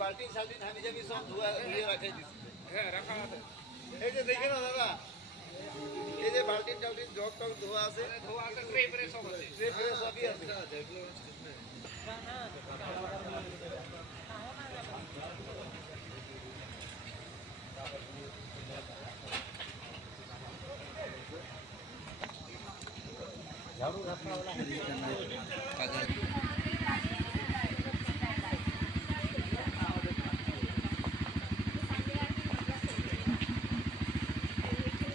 বাল্টিন সাল্টিন হামি যাবি সব ধোয়া রাখাই দিচ্ছে। হ্যাঁ রাখা আছে। এই যে দেখে না দাদা, এই যে বাল্টিন টাল্টিন জগ টগ ধোয়া আছে, ট্রে ফ্রে সব আছে, ট্রে ফ্রে সবই আছে। ঝাড়ু রাখা वाला है।